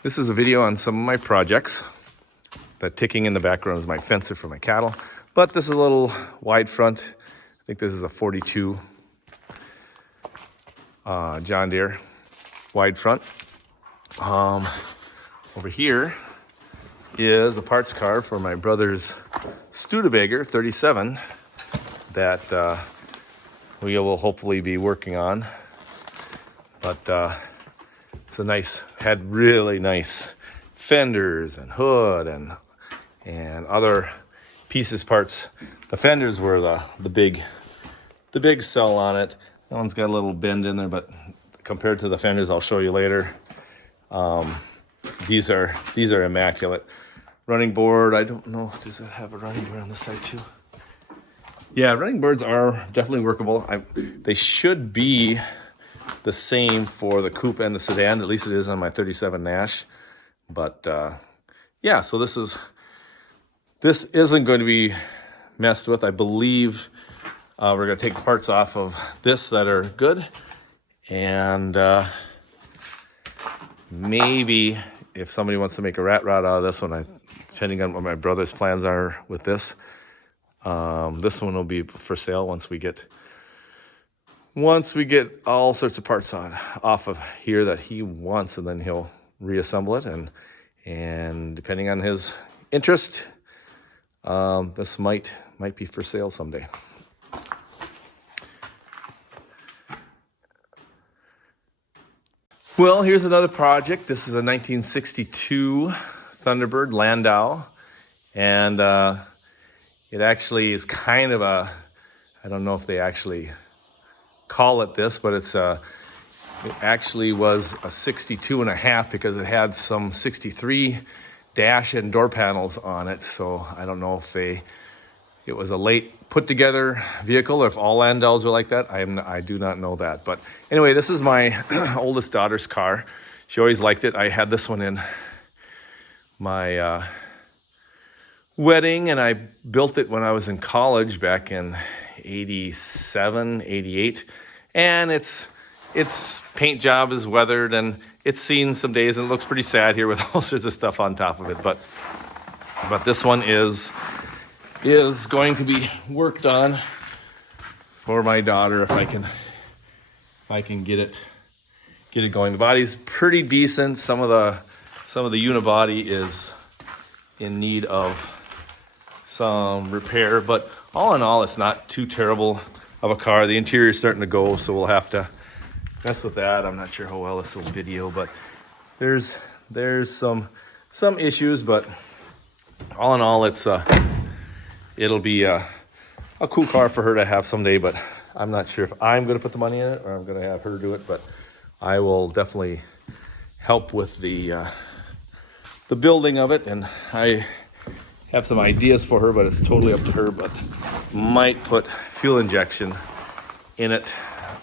This is a video on some of my projects. That ticking in the background is my fencer for my cattle. But this is a little wide front. I think this is a 42 John Deere wide front. Over here is a parts car for my brother's Studebaker 37 that we will hopefully be working on. But it's a nice, had really nice fenders and hood and other pieces, parts. The fenders were the big sell on it. That one's got a little bend in there, but compared to the fenders I'll show you later, these are immaculate. Running board, I don't know, does it have a running board on this side too? Yeah, running boards are definitely workable. They should be the same for the coupe and the sedan. At least it is on my 37 Nash. But yeah, so this isn't going to be messed with. I believe we're going to take the parts off of this that are good, and maybe if somebody wants to make a rat rod out of this one, depending on what my brother's plans are with this, this one will be for sale once we get all sorts of parts off of here that he wants, and then he'll reassemble it, and depending on his interest, this might be for sale someday. Well, here's another project. This is a 1962 Thunderbird Landau, and it actually is kind of I don't know if they actually call it this, but it actually was a 62 and a half because it had some 63 dash and door panels on it. So I don't know if it was a late put together vehicle or if all Landaus were like that. I do not know that. But anyway, this is my oldest daughter's car. She always liked it. I had this one in my wedding, and I built it when I was in college back in 87, 88. And its paint job is weathered, and it's seen some days, and it looks pretty sad here with all sorts of stuff on top of it. But this one is going to be worked on for my daughter if I can get it going. The body's pretty decent. Some of the unibody is in need of some repair, but all in all, it's not too terrible of a car. The interior is starting to go, so we'll have to mess with that. I'm not sure how well this will video, but there's some issues, but all in all, it'll be a cool car for her to have someday. But I'm not sure if I'm going to put the money in it or I'm going to have her do it. But I will definitely help with the building of it, and I have some ideas for her, but it's totally up to her. But might put fuel injection in it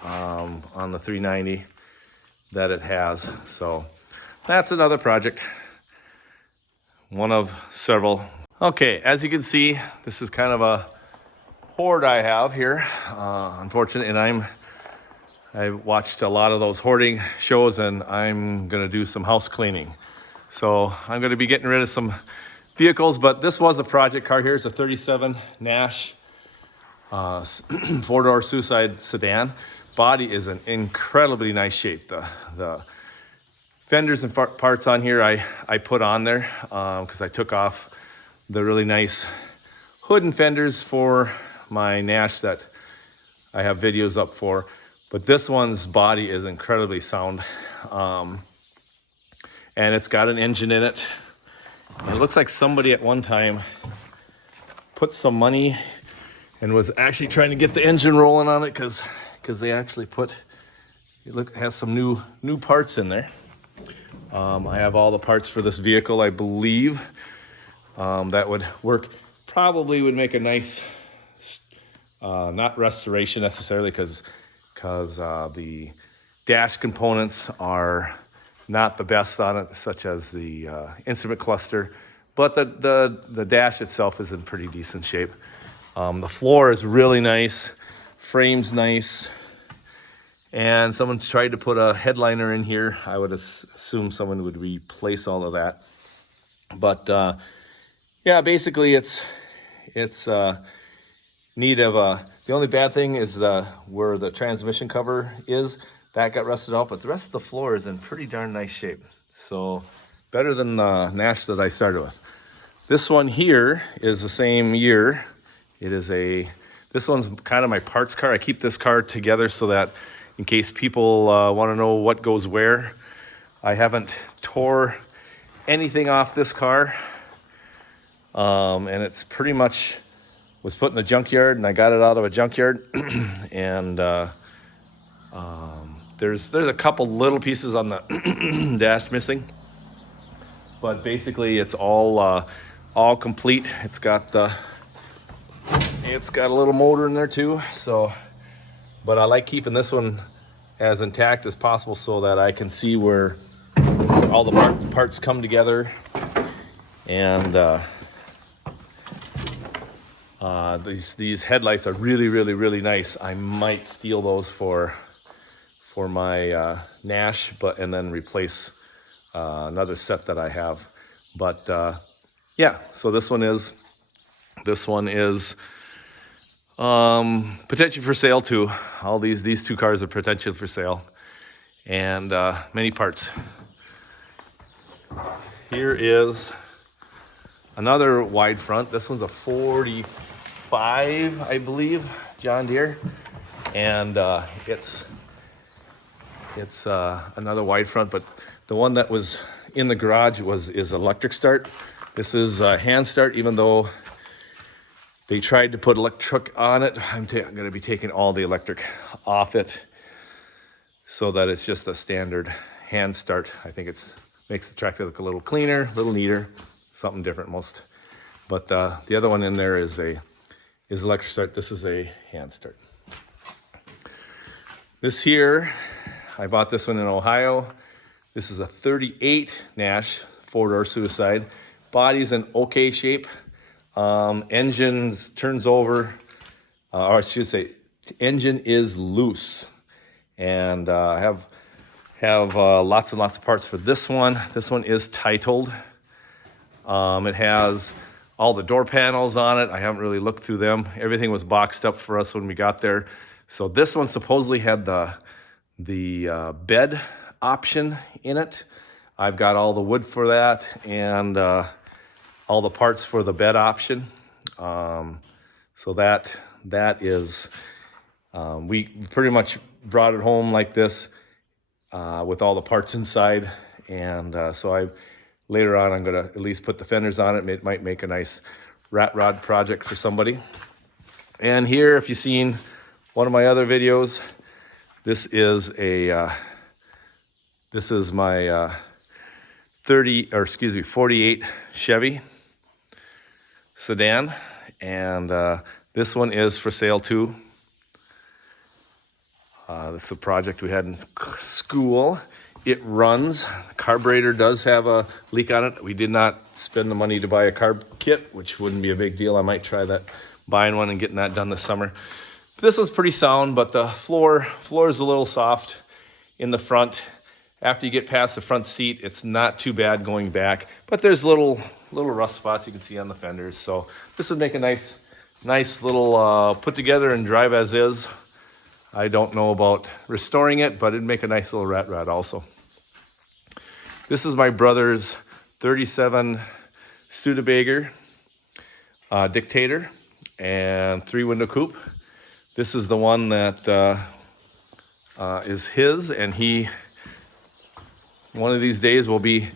on the 390 that it has. So that's another project, one of several. Okay, as you can see, this is kind of a hoard I have here, unfortunately, and I watched a lot of those hoarding shows, and I'm gonna do some house cleaning. So I'm gonna be getting rid of some vehicles, but this was a project car here. It's a 37 Nash four-door suicide sedan. Body is in incredibly nice shape. The fenders and parts on here I put on there because I took off the really nice hood and fenders for my Nash that I have videos up for. But this one's body is incredibly sound, and it's got an engine in it. And it looks like somebody at one time put some money and was actually trying to get the engine rolling on it, because they actually has some new parts in there. I have all the parts for this vehicle, I believe. That would work. Probably would make a nice, not restoration necessarily, because the dash components are not the best on it, such as the instrument cluster, but the dash itself is in pretty decent shape. The floor is really nice, frame's nice, and someone tried to put a headliner in here, I would assume someone would replace all of that. But yeah, basically it's need of a. The only bad thing is where the transmission cover is, that got rusted out, but the rest of the floor is in pretty darn nice shape. So better than the Nash that I started with. This one here is the same year. This one's kind of my parts car. I keep this car together so that in case people want to know what goes where. I haven't tore anything off this car. And it's pretty much was put in a junkyard, and I got it out of a junkyard. And there's a couple little pieces on the dash missing, but basically it's all complete. It's got a little motor in there too. So, but I like keeping this one as intact as possible so that I can see where all the parts come together. And these headlights are really nice. I might steal those for my Nash, and then replace another set that I have. But yeah, so this one is potential for sale too. All these two cars are potential for sale, and many parts. Here is another wide front. This one's a 45, I believe, John Deere, and it's another wide front, but the one that was in the garage is electric start. This is hand start, even though they tried to put electric on it. I'm going to be taking all the electric off it so that it's just a standard hand start. I think makes the tractor look a little cleaner, a little neater, something different most. But the other one in there is electric start. This is a hand start. This here, I bought this one in Ohio. This is a 38 Nash 4-door suicide. Body's in okay shape. Engines turns over, or I should say, engine is loose. And I have lots and lots of parts for this one. This one is titled. It has all the door panels on it. I haven't really looked through them. Everything was boxed up for us when we got there. So this one supposedly had the bed option in it. I've got all the wood for that, and all the parts for the bed option. So that is, we pretty much brought it home like this with all the parts inside. And so later on, I'm gonna at least put the fenders on it. It might make a nice rat rod project for somebody. And here, if you've seen one of my other videos, this is my 48 Chevy sedan, and this one is for sale too. This is a project we had in school. It runs. The carburetor does have a leak on it. We did not spend the money to buy a carb kit, which wouldn't be a big deal. I might try that, buying one and getting that done this summer. This one's pretty sound, but the floor is a little soft in the front. After you get past the front seat, it's not too bad going back, but there's little rust spots you can see on the fenders. So this would make a nice little put together and drive as is. I don't know about restoring it, but it'd make a nice little rat rod also. This is my brother's 37 Studebaker Dictator and 3-window coupe. This is the one that is his, and one of these days will be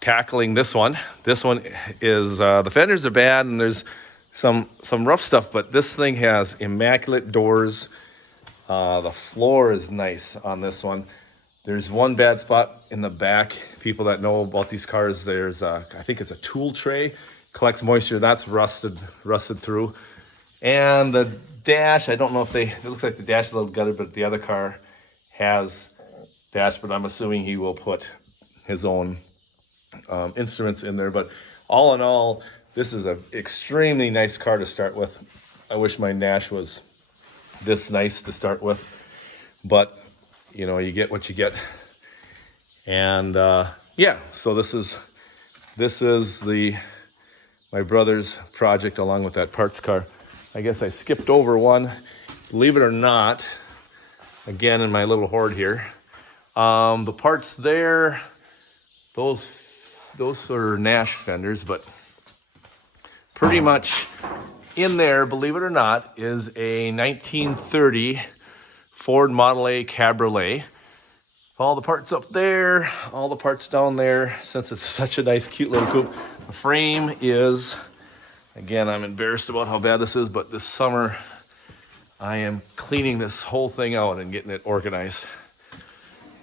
tackling this one. This one is, the fenders are bad and there's some rough stuff, but this thing has immaculate doors. The floor is nice on this one. There's one bad spot in the back. People that know about these cars, there's I think it's a tool tray, collects moisture. That's rusted through. And the dash, I don't know if it looks like the dash is a little gutted, but the other car has dash, but I'm assuming he will put his own instruments in there. But all in all, this is an extremely nice car to start with. I wish my Nash was this nice to start with. but you know, you get what you get. And yeah, so this is my brother's project along with that parts car. I guess I skipped over one, believe it or not, again in my little hoard here. The parts there, those are Nash fenders, but pretty much in there, believe it or not, is a 1930 Ford Model A Cabriolet. All the parts up there, all the parts down there, since it's such a nice, cute little coupe. The frame is, again, I'm embarrassed about how bad this is, but this summer I am cleaning this whole thing out and getting it organized.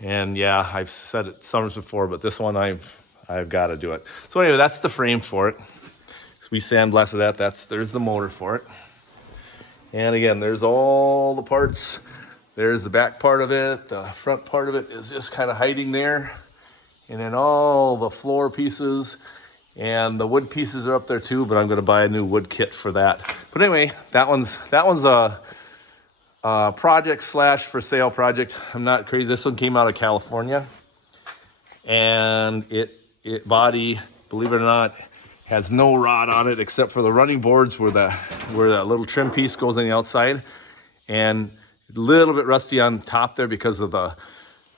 And yeah, I've said it summers before, but this one I've got to do it. So anyway, that's the frame for it. So we sandblasted that. There's the motor for it. And again, there's all the parts. There's the back part of it. The front part of it is just kind of hiding there. And then all the floor pieces and the wood pieces are up there too, but I'm going to buy a new wood kit for that. But anyway, that one's a project / for sale project. I'm not crazy. This one came out of California. And it body, believe it or not, has no rod on it except for the running boards where that little trim piece goes on the outside. And a little bit rusty on top there because of the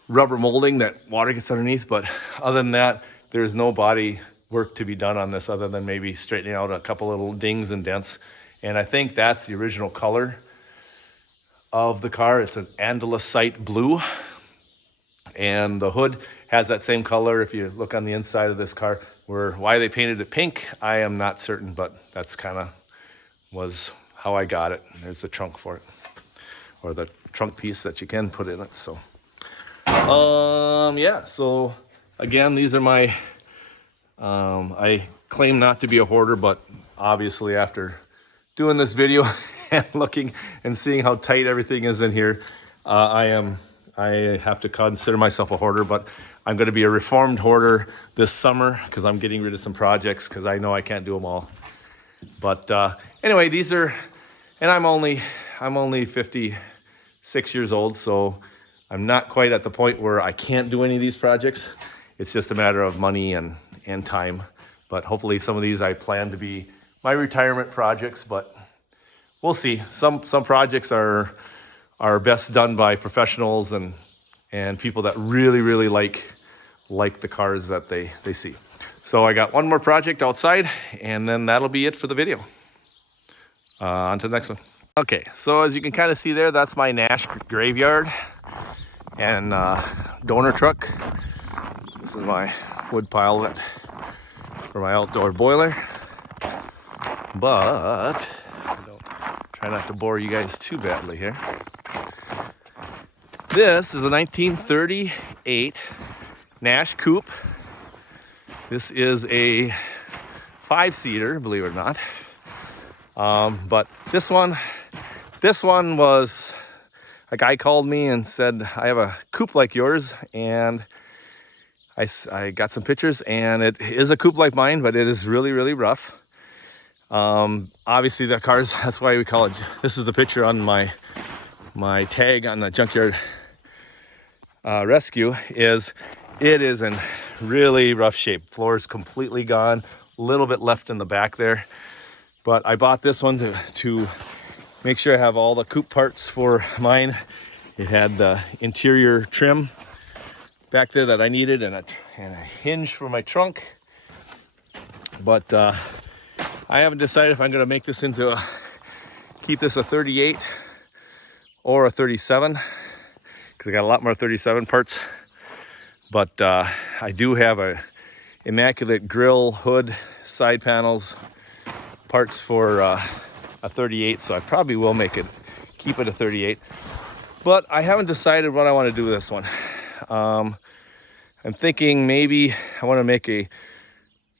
rubber molding that water gets underneath. But other than that, there's no body work to be done on this other than maybe straightening out a couple little dings and dents. And I think that's the original color of the car. It's an andesite blue. And the hood has that same color. If you look on the inside of this car, why they painted it pink, I am not certain, but that's kind of was how I got it. There's the trunk for it, or the trunk piece that you can put in it. So yeah, so again, these are my I claim not to be a hoarder, but obviously after doing this video and looking and seeing how tight everything is in here, I have to consider myself a hoarder. But I'm going to be a reformed hoarder this summer because I'm getting rid of some projects because I know I can't do them all. But anyway, these are, and I'm only 56 years old, so I'm not quite at the point where I can't do any of these projects. It's just a matter of money and time. But hopefully some of these I plan to be my retirement projects, but we'll see. Some projects are best done by professionals and people that really like the cars that they see. So I got one more project outside, and then that'll be it for the video. On to the next one. Okay, so as you can kind of see there, that's my Nash graveyard and donor truck. This is my wood pile for my outdoor boiler. But try not to bore you guys too badly here. This is a 1938 Nash coupe. This is a 5-seater, believe it or not. But this one was, a guy called me and said, I have a coupe like yours, and I got some pictures, and it is a coupe like mine, but it is really rough. Obviously the cars, that's why we call it, this is the picture on my tag on the junkyard rescue, is it is in really rough shape. Floor is completely gone, a little bit left in the back there. But I bought this one to make sure I have all the coupe parts for mine. It had the interior trim back there that I needed, and a hinge for my trunk. But I haven't decided if I'm going to make this into keep this a 38 or a 37, because I got a lot more 37 parts. But I do have a immaculate grill, hood, side panels, parts for a 38, so I probably will keep it a 38. But I haven't decided what I want to do with this one. I'm thinking maybe I want to make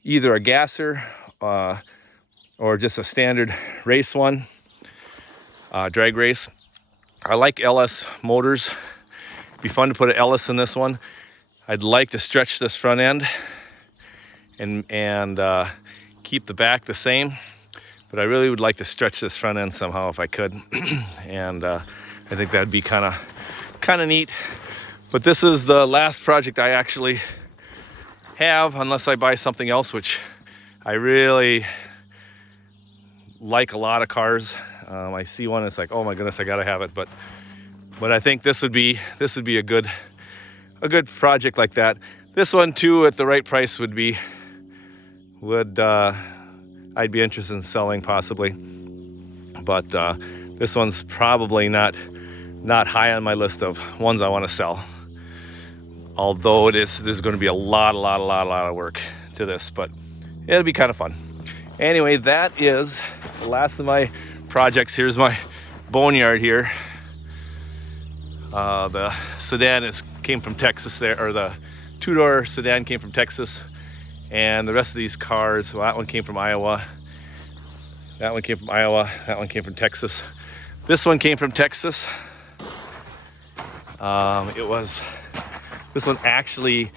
either a gasser or just a standard race one, drag race. I like LS motors. It'd be fun to put an LS in this one. I'd like to stretch this front end and keep the back the same, but I really would like to stretch this front end somehow if I could. And I think that'd be kind kind of neat. But this is the last project I actually have, unless I buy something else, which I really like a lot of cars. I see one, it's like, oh my goodness, I gotta have it. But I think this would be a good project like that. This one too, at the right price, I'd be interested in selling possibly. But this one's probably not high on my list of ones I want to sell. Although there's going to be a lot of work to this, but it'll be kind of fun. Anyway, that is the last of my projects. Here's my boneyard here. The sedan came from Texas there, or the two-door sedan came from Texas, and the rest of these cars, well, that one came from Iowa, that one came from Iowa, that one came from Texas, this one came from Texas. This one actually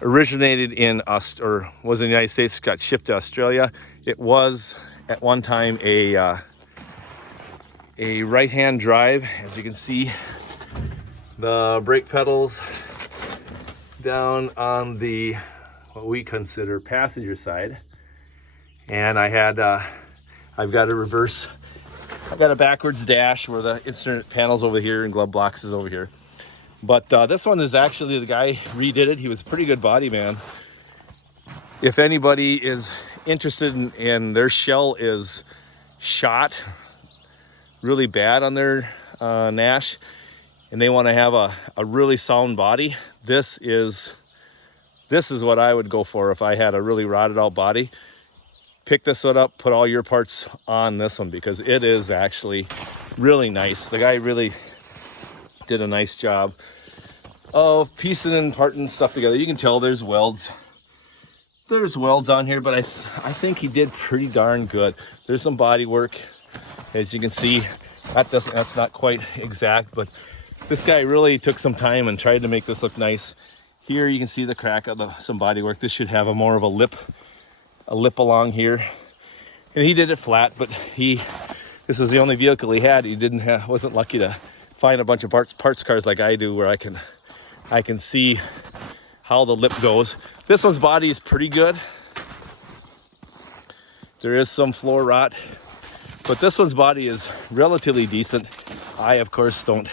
originated in was in the United States, got shipped to Australia. It was at one time a right-hand drive. As you can see, the brake pedals down on the what we consider passenger side, and I've got a backwards dash where the instrument panel's over here and glove box is over here. But this one is actually, the guy redid it. He was a pretty good body man. If anybody is interested in their shell is shot really bad on their Nash, and they want to have a really sound body, this is what I would go for if I had a really rotted out body. Pick this one up, put all your parts on this one, because it is actually really nice. The guy really did a nice job of piecing and parting stuff together. You can tell there's welds. There's welds on here, but I think he did pretty darn good. There's some body work, as you can see. That's not quite exact, but this guy really took some time and tried to make this look nice. Here you can see the crack of some body work. This should have more of a lip along here, and he did it flat. But this is the only vehicle he had. He wasn't lucky to find a bunch of parts cars like I do, where I can see how the lip goes. This one's body is pretty good. There is some floor rot, but this one's body is relatively decent. I, of course, don't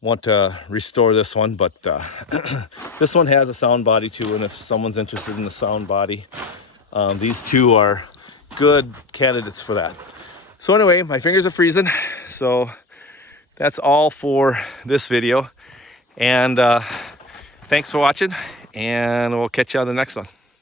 want to restore this one, but this one has a sound body too, and if someone's interested in the sound body, these two are good candidates for that. So anyway, my fingers are freezing, so that's all for this video, and thanks for watching, and we'll catch you on the next one.